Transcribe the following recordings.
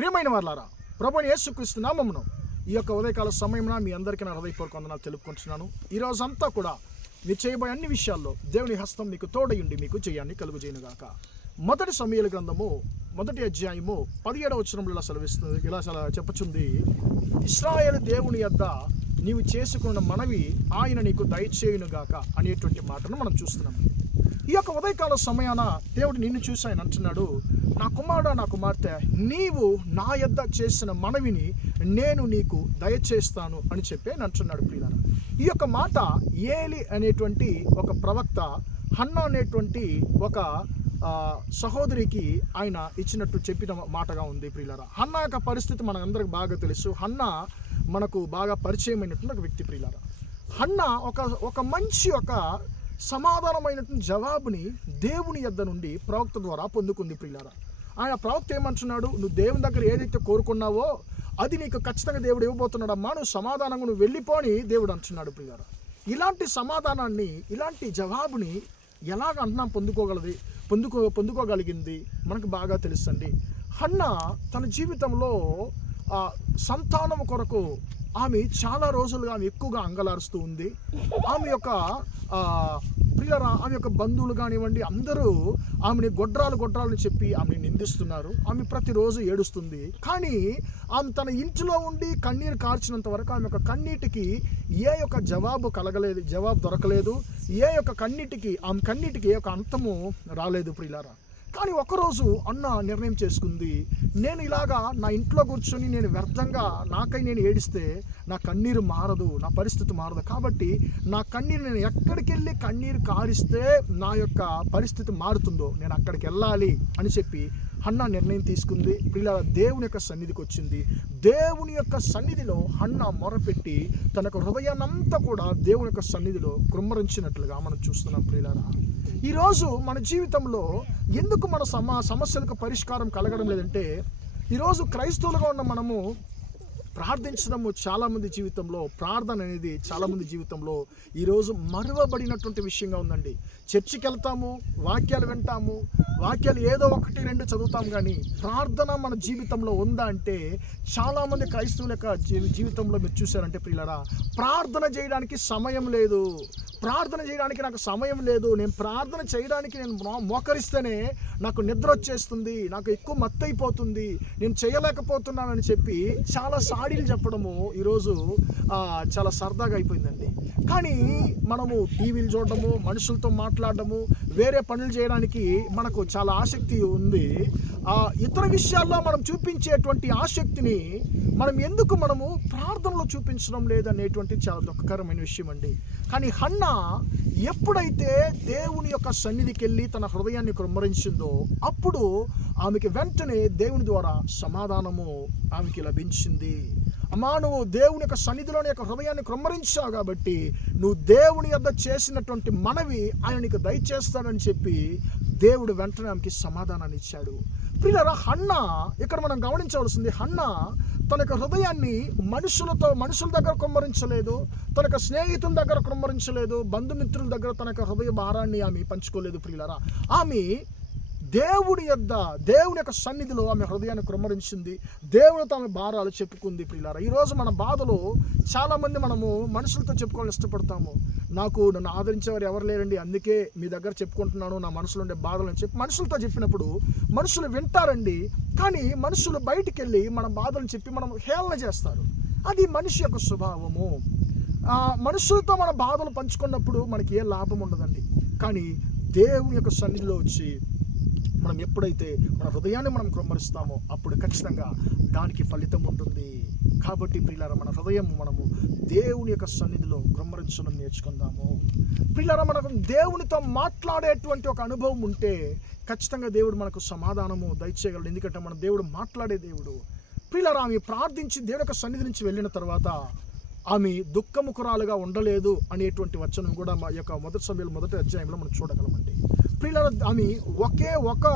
ప్రియమైన వారలారా, ప్రభువైన యేసుక్రీస్తు నామమున ఈ యొక్క ఉదయకాల సమయమున మీ అందరికీ నా హృదయపూర్వక వందనాలు తెలుపుకుంటున్నాను. ఈ రోజంతా కూడా మీరు చేయబోయే అన్ని విషయాల్లో దేవుని హస్తం మీకు తోడయుండి మీకు జయాన్ని కలుగజేయునుగాక. మొదటి సమూయేలు గ్రంథము 1వ అధ్యాయము 17వ వచనంలో ఇలా సెలవిస్తుంది, ఇలా చెప్పుచుంది, ఇశ్రాయేలు దేవుని యొద్ద నీవు చేసుకున్న మనవి ఆయన నీకు దయచేయునుగాక అనేటువంటి మాటను మనం చూస్తున్నాం. ఈ యొక్క ఉదయకాల సమయాన దేవుడు నిన్ను చూసి ఆయన అంటున్నాడు, నా కుమారుడా, నా కుమార్తె, నీవు నా యొద్ద చేసిన మనవిని నేను నీకు దయచేస్తాను అని చెప్పి అంటున్నాడు. ప్రియులారా, ఈ యొక్క మాట ఏలి అనేటువంటి ఒక ప్రవక్త హన్నా అనేటువంటి ఒక సహోదరికి ఆయన ఇచ్చినట్టు చెప్పిన మాటగా ఉంది. ప్రియులారా, హన్నా యొక్క పరిస్థితి మనందరికి బాగా తెలుసు. హన్నా మనకు బాగా పరిచయమైనటువంటి ఒక వ్యక్తి. ప్రియులారా, హన్నా ఒక మంచి ఒక సమాధానమైనటువంటి జవాబుని దేవుని యొద్ద నుండి ప్రవక్త ద్వారా పొందుకుంది. ప్రియులారా, ఆయన ప్రవక్త ఏమంటున్నాడు, నువ్వు దేవుని దగ్గర ఏదైతే కోరుకున్నావో అది నీకు ఖచ్చితంగా దేవుడు ఇవ్వబోతున్నాడమ్మా, నువ్వు సమాధానంగా నువ్వు వెళ్ళిపోని దేవుడు అంటున్నాడు. ప్రియులారా, ఇలాంటి సమాధానాన్ని, ఇలాంటి జవాబుని ఎలాగ అన్నా పొందుకోగలిగింది మనకు బాగా తెలుసండి. హన్నా తన జీవితంలో సంతానం కొరకు ఆమె చాలా రోజులుగా ఆమె ఎక్కువగా అంగలారుస్తూ ఉంది. ఆమె యొక్క ఆమె యొక్క బంధువులు కానివ్వండి, అందరూ ఆమెని గొడ్రాలని చెప్పి ఆమెను నిందిస్తున్నారు. ఆమె ప్రతిరోజు ఏడుస్తుంది. కానీ ఆమె తన ఇంటిలో ఉండి కన్నీరు కార్చినంత వరకు ఆమె యొక్క కన్నీటికి ఏ యొక్క జవాబు దొరకలేదు. ఆమె కన్నీటికి ఏ యొక్క అంతము రాలేదు. ప్రియులారా, కానీ ఒకరోజు అన్న నిర్ణయం చేసుకుంది, నేను ఇలాగా నా ఇంట్లో కూర్చొని నేను వ్యర్థంగా నాకై నేను ఏడిస్తే నా కన్నీరు మారదు, నా పరిస్థితి మారదు. కాబట్టి నా కన్నీరు నేను ఎక్కడికి వెళ్ళి కన్నీరు కారిస్తే నా యొక్క పరిస్థితి మారుతుందో నేను అక్కడికి వెళ్ళాలి అని చెప్పి హన్నా నిర్ణయం తీసుకుంది. ప్రియులారా, దేవుని యొక్క సన్నిధికి వచ్చింది. దేవుని యొక్క సన్నిధిలో హన్నా మొరపెట్టి తన యొక్క హృదయాన్నంతా కూడా దేవుని యొక్క సన్నిధిలో కృమ్మరించినట్లుగా మనం చూస్తున్నాం. ప్రియులారా, ఈరోజు మన జీవితంలో ఎందుకు మన సమస్యలకు పరిష్కారం కలగడం లేదంటే, ఈరోజు క్రైస్తవులుగా ఉన్న మనము ప్రార్థించడము చాలామంది జీవితంలో, ప్రార్థన అనేది చాలామంది జీవితంలో ఈరోజు మరువబడినటువంటి విషయంగా ఉందండి. చర్చికి వెళ్తాము, వాక్యాలు వింటాము, వాక్యాలు ఏదో 1-2 చదువుతాం, కానీ ప్రార్థన మన జీవితంలో ఉందా అంటే చాలామంది క్రైస్తవుల యొక్క జీవితంలో మీరు చూశారంటే ప్రియులారా, ప్రార్థన చేయడానికి సమయం లేదు. ప్రార్థన చేయడానికి నాకు సమయం లేదు, నేను ప్రార్థన చేయడానికి నేను మోకరిస్తేనే నాకు నిద్ర వచ్చేస్తుంది, నాకు ఎక్కువ మత్తైపోతుంది, నేను చేయలేకపోతున్నానని చెప్పి చాలా సాడీలు చెప్పడము ఈరోజు చాలా సరదాగా అయిపోయిందండి. కానీ మనము టీవీలు చూడడము, మనుషులతో మాట్లాడడము, వేరే పనులు చేయడానికి మనకు చాలా ఆసక్తి ఉంది. ఇతర విషయాల్లో మనం చూపించేటువంటి ఆసక్తిని మనము ప్రార్థనలో చూపించడం లేదనేటువంటి చాలా దుఃఖకరమైన విషయం అండి. కానీ హన్నా ఎప్పుడైతే దేవుని యొక్క సన్నిధికి వెళ్ళి తన హృదయాన్ని కృమ్మరించిందో అప్పుడు ఆమెకి వెంటనే దేవుని ద్వారా సమాధానము ఆమెకి లభించింది. అమ్మా, నువ్వు దేవుని యొక్క సన్నిధిలోని యొక్క హృదయాన్ని కృమ్మరించావు కాబట్టి నువ్వు దేవుని యొద్ద చేసినటువంటి మనవి ఆయన నీకు దయచేస్తాడని చెప్పి దేవుడు వెంటనే ఆమెకి సమాధానాన్ని ఇచ్చాడు. ప్రియులారా, హన్నా ఇక్కడ మనం గమనించవలసింది, హన్నా తన యొక్క హృదయాన్ని మనుషుల దగ్గర కుమ్మరించలేదు, తన యొక్క స్నేహితుల దగ్గర కుమ్మరించలేదు, బంధుమిత్రుల దగ్గర తన యొక్క హృదయ భారాన్ని ఆమె పంచుకోలేదు. ప్రియులారా, ఆమె దేవుని యొక్క సన్నిధిలో ఆమె హృదయాన్ని కుమ్మరించింది, దేవునితో ఆమె భారాలు చెప్పుకుంది. ప్రియులారా, ఈరోజు మన బాధలు చాలామంది మనము మనుషులతో చెప్పుకోవాలని ఇష్టపడతాము. నన్ను ఆదరించేవారు ఎవరు లేరండి, అందుకే మీ దగ్గర చెప్పుకుంటున్నాను నా మనసులో ఉండే బాధలు అని చెప్పి మనుషులతో చెప్పినప్పుడు మనుషులు వింటారండి. కానీ మనుషులు బయటికి వెళ్ళి మన బాధలను చెప్పి మనం హేళన చేస్తారు. అది మనిషి యొక్క స్వభావము. మనుషులతో మన బాధలు పంచుకున్నప్పుడు మనకి ఏ లాభం ఉండదండి. కానీ దేవుని యొక్క సన్నిధిలో వచ్చి మనం ఎప్పుడైతే మన హృదయాన్ని మనం కృమ్మరిస్తామో అప్పుడు ఖచ్చితంగా దానికి ఫలితం ఉంటుంది. కాబట్టి ప్రియులారా, మన హృదయం మనము దేవుని యొక్క సన్నిధిలో కృమ్మరించడం నేర్చుకుందాము. ప్రియులారా, మనకు దేవునితో మాట్లాడేటువంటి ఒక అనుభవం ఉంటే ఖచ్చితంగా దేవుడు మనకు సమాధానము దయచేయగలడు. ఎందుకంటే మన దేవుడు మాట్లాడే దేవుడు. ప్రియులారా, ఆమె ప్రార్థించి దేవుడి యొక్క సన్నిధి నుంచి వెళ్ళిన తర్వాత ఆమె దుఃఖముఖురాలుగా ఉండలేదు అనేటువంటి వచనం కూడా మా యొక్క 1 సమూయేలు 1వ అధ్యాయంలో మనం చూడగలమండి. ప్రియులారా, ఆమె ఒక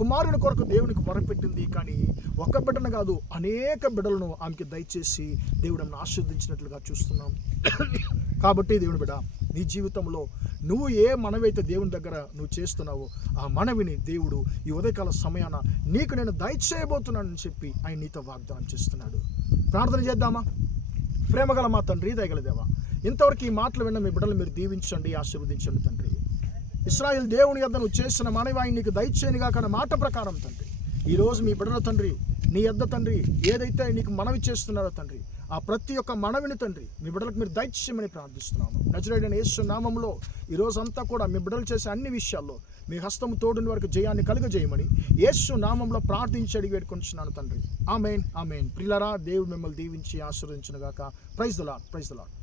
కుమారుని కొరకు దేవునికి మొరపెట్టింది. కానీ ఒక బిడ్డను కాదు, అనేక బిడ్డలను ఆమెకి దయచేసి దేవుడు ఆమెను ఆశీర్వదించినట్లుగా చూస్తున్నాం. కాబట్టి దేవుని బిడ్డ, నీ జీవితంలో నువ్వు ఏ మనవైతే దేవుని దగ్గర నువ్వు చేస్తున్నావో ఆ మనవిని దేవుడు ఈ ఉదయకాల సమయాన నీకు నేను దయచేయబోతున్నానని చెప్పి ఆయన నీతో వాగ్దానం చేస్తున్నాడు. ప్రార్థన చేద్దామా? ప్రేమగల మా తండ్రి, దయగల దేవా, ఇంతవరకు ఈ మాటలు విన్న మీ బిడ్డలు మీరు దీవించండి, ఆశీర్వదించండి తండ్రి. ఇశ్రాయేలు దేవుని యొద్ద నువ్వు చేసిన మనవి ఆయన నీకు దయచేయనుగా కానీ మాట ప్రకారం తండ్రి, ఈరోజు మీ బిడ్డల తండ్రి నీ యొద్ద తండ్రి ఏదైతే నీకు మనవి చేస్తున్నారో తండ్రి, ఆ ప్రతి ఒక్క మనవిని తండ్రి మీ బిడ్డలకు మీరు దయచేయమని ప్రార్థిస్తున్నాము. నజరేయుడైన యేసు నామములో ఈరోజంతా కూడా మీ బిడ్డలు చేసే అన్ని విషయాల్లో మీ హస్తము తోడుని వరకు జయాన్ని కలుగజేయమని యేసు నామంలో ప్రార్థించి అడిగి వేడుకొంటున్నాను తండ్రి. ఆమేన్, ఆమేన్. ప్రియులారా, దేవుడు మిమ్మల్ని దీవించి ఆశీర్వదించును గాక. Praise the Lord, praise the lord.